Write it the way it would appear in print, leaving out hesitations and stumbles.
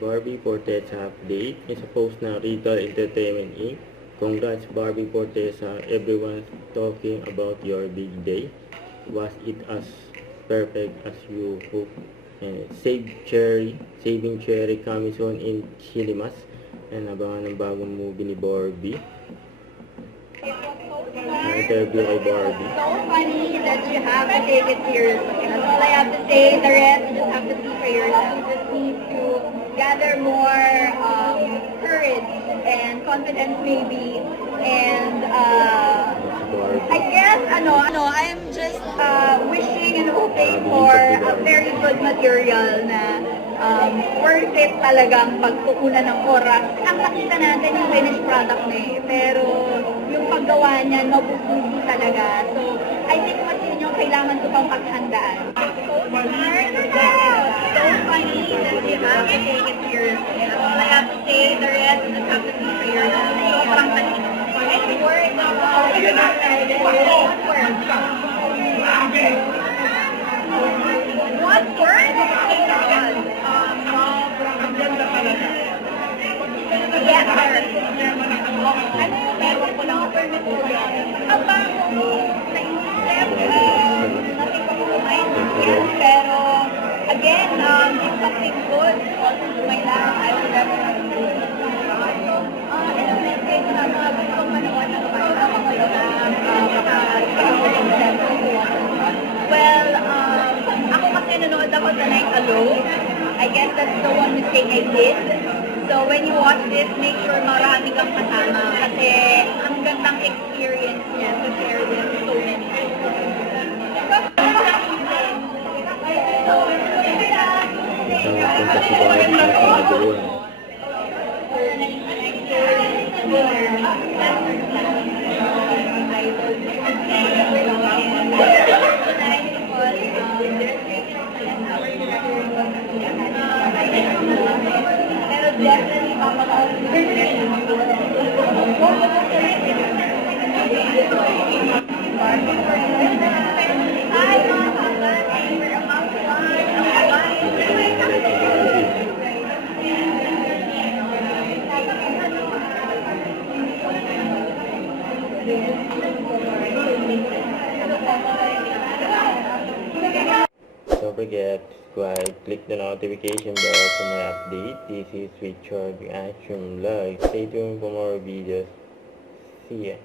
Barbie Forteza update is a post na Retail Entertainment Inc. Congrats Barbie Forteza, everyone's talking about your big day. Was it as perfect as you hoped? And Saving Cherry coming soon in cinemas. And abangan ng bagong movie ni Barbie. Interview kay Barbie. So funny that you have to take it seriously. That's all I have to say. The rest, you just have to see for yourself. You just need to gather more courage and confidence maybe. And I guess, I'm just wishing and hoping for a very good material na worth it talagang pagkukunan ng oras. Ang nakita natin yung finished product na pero yung paggawa niya, mabubuti talaga. So, I think mas yun yung kailangan ko pang paghandaan. So smart! So funny that you have to take it seriously. That's all I have to say. The rest, you just have to see for yourself. Sobrang talino. Any word? What word? Yes, sir. Ano yung meron ko lang permit ko yan? Habang naisip, nothing ko kumain yet, pero again, it's something good also to my life. I will definitely do it. In a message na mga gustong manood ng mga well, ako kasi nanood ako sa Night Alone. I guess that's the one mistake I did. So when you watch this, make sure marami kang kasama kasi ang gandang experience niya to share with so many people. Punta si Barbie na sa doon. Definitely Don't forget to subscribe, click the notification bell for my update. This is Richard Reaction Live. Stay tuned for more videos. See ya.